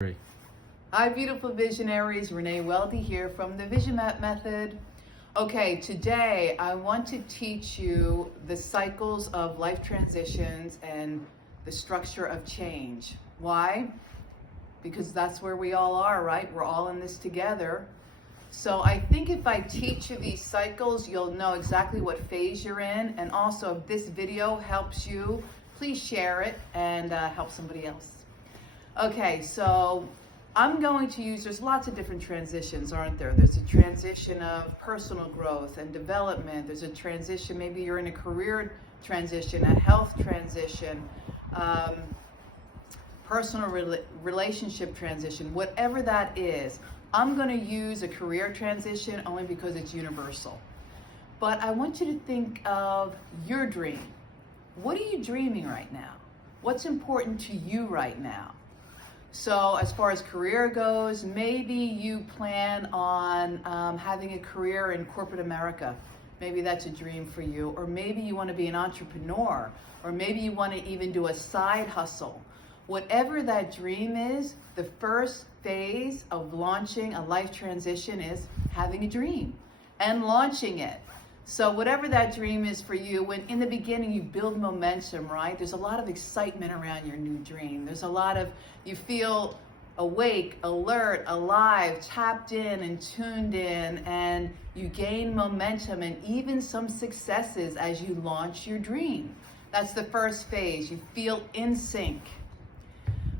Great. Hi, beautiful visionaries. Renee Weldy here from the Vision Map Method. Okay, today I want to teach you the cycles of life transitions and the structure of change. Why? Because that's where we all are, right? We're all in this together. So I think if I teach you these cycles, you'll know exactly what phase you're in. And also, if this video helps you, please share it and help somebody else. Okay, so I'm going to use, there's lots of different transitions, aren't there? There's a transition of personal growth and development. There's a transition, maybe you're in a career transition, a health transition, personal relationship transition, whatever that is. I'm going to use a career transition only because it's universal. But I want you to think of your dream. What are you dreaming right now? What's important to you right now? So as far as career goes, maybe you plan on having a career in corporate America. Maybe that's a dream for you. Or maybe you want to be an entrepreneur. Or maybe you want to even do a side hustle. Whatever that dream is, the first phase of launching a life transition is having a dream and launching it. So whatever that dream is for you, when in the beginning you build momentum, right? There's a lot of excitement around your new dream. There's a lot of, you feel awake, alert, alive, tapped in and tuned in, and you gain momentum and even some successes as you launch your dream. That's the first phase. You feel in sync.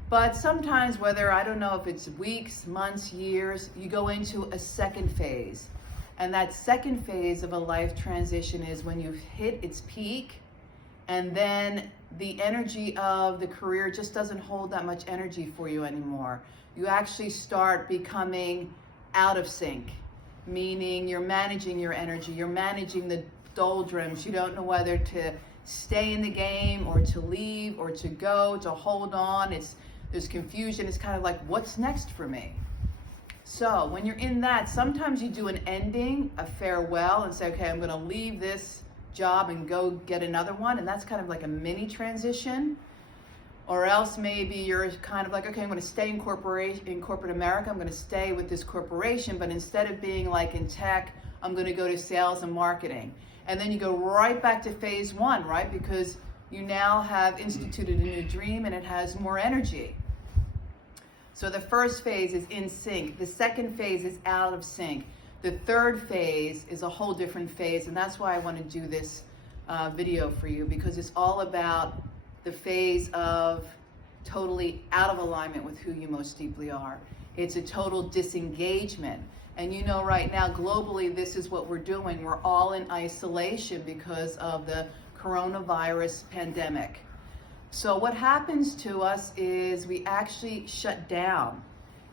But sometimes, whether, I don't know if it's weeks, months, years, you go into a second phase. And that second phase of a life transition is when you've hit its peak, and then the energy of the career just doesn't hold that much energy for you anymore. You actually start becoming out of sync, meaning you're managing your energy, you're managing the doldrums. You don't know whether to stay in the game or to leave or to go, to hold on. There's confusion. It's kind of like, what's next for me? So when you're in that, sometimes you do an ending, a farewell, and say, okay, I'm going to leave this job and go get another one. And that's kind of like a mini transition. Or else maybe you're kind of like, okay, I'm going to stay in corporate America. I'm going to stay with this corporation. But instead of being like in tech, I'm going to go to sales and marketing. And then you go right back to phase one, right? Because you now have instituted a new dream and it has more energy. So the first phase is in sync. The second phase is out of sync. The third phase is a whole different phase, and that's why I want to do this video for you, because it's all about the phase of totally out of alignment with who you most deeply are. It's a total disengagement. And you know, right now, globally, this is what we're doing. We're all in isolation because of the coronavirus pandemic. So what happens to us is we actually shut down.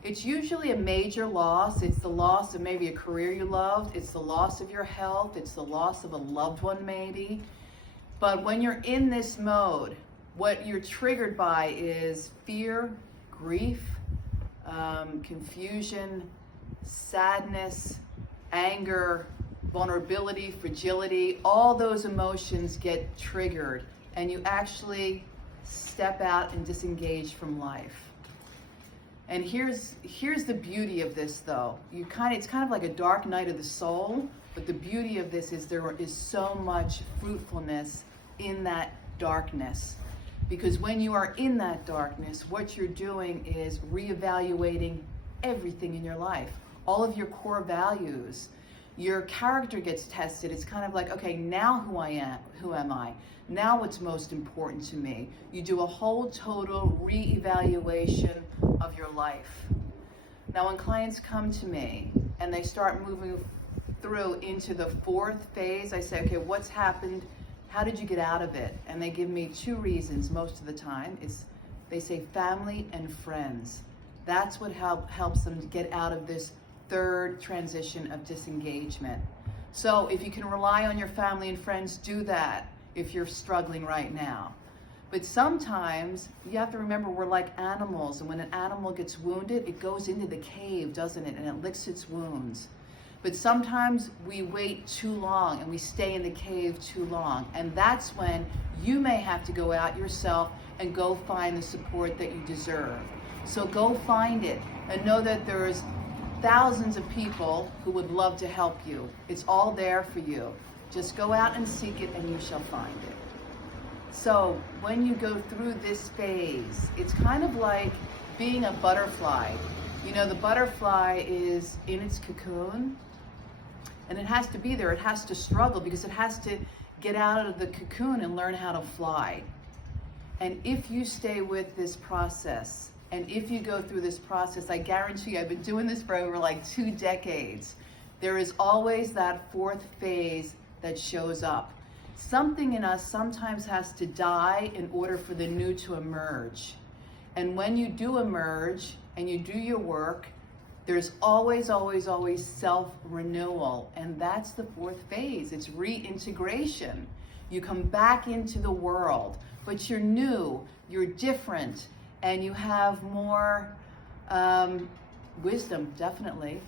It's usually a major loss. It's the loss of maybe a career you loved. It's the loss of your health. It's the loss of a loved one maybe. But when you're in this mode, what you're triggered by is fear, grief, confusion, sadness, anger, vulnerability, fragility. All those emotions get triggered, and you actually step out and disengage from life. And here's the beauty of this, though. It's kind of like a dark night of the soul, but the beauty of this is there is so much fruitfulness in that darkness. Because when you are in that darkness, what you're doing is reevaluating everything in your life, all of your core values. Your character gets tested. It's kind of like, okay, now who am I? Now what's most important to me? You do a whole total reevaluation of your life. Now when clients come to me and they start moving through into the fourth phase, I say, okay, what's happened? How did you get out of it? And they give me two reasons most of the time. They say family and friends. That's what helps them to get out of this third transition of disengagement. So if you can rely on your family and friends, do that if you're struggling right now. But sometimes you have to remember we're like animals, and when an animal gets wounded, it goes into the cave, doesn't it? And it licks its wounds. But sometimes we wait too long and we stay in the cave too long. And that's when you may have to go out yourself and go find the support that you deserve. So go find it and know that there's thousands of people who would love to help you. It's all there for you. Just go out and seek it and you shall find it. So when you go through this phase, it's kind of like being a butterfly. You know, the butterfly is in its cocoon and it has to be there. It has to struggle because it has to get out of the cocoon and learn how to fly. And if you stay with this process, and if you go through this process, I guarantee you, I've been doing this for over like 2 decades, there is always that fourth phase that shows up. Something in us sometimes has to die in order for the new to emerge. And when you do emerge and you do your work, there's always, always, always self-renewal. And that's the fourth phase. It's reintegration. You come back into the world, but you're new, you're different, and you have more wisdom, definitely.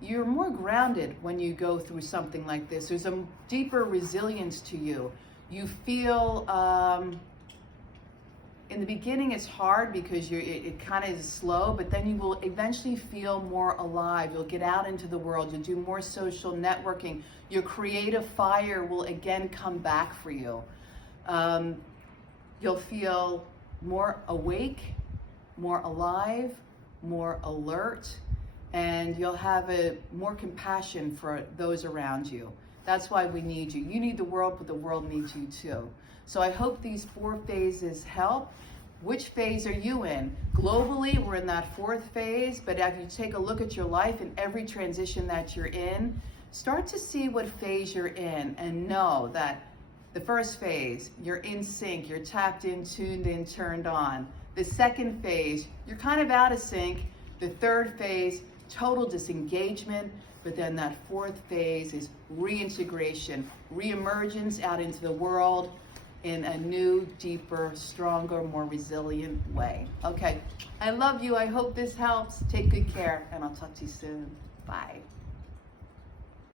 You're more grounded when you go through something like this. There's a deeper resilience to you. You feel, in the beginning it's hard because it kind of is slow, but then you will eventually feel more alive. You'll get out into the world. You'll do more social networking. Your creative fire will again come back for you. You'll feel more awake, more alive, more alert, and you'll have more compassion for those around you. That's why we need you. You need the world, but the world needs you too. So I hope these 4 phases help. Which phase are you in? Globally, we're in that 4th phase, but if you take a look at your life and every transition that you're in, start to see what phase you're in and know that the 1st phase, you're in sync, you're tapped in, tuned in, turned on. The 2nd phase, you're kind of out of sync. The 3rd phase, total disengagement. But then that 4th phase is reintegration, reemergence out into the world in a new, deeper, stronger, more resilient way. Okay, I love you. I hope this helps. Take good care, and I'll talk to you soon. Bye.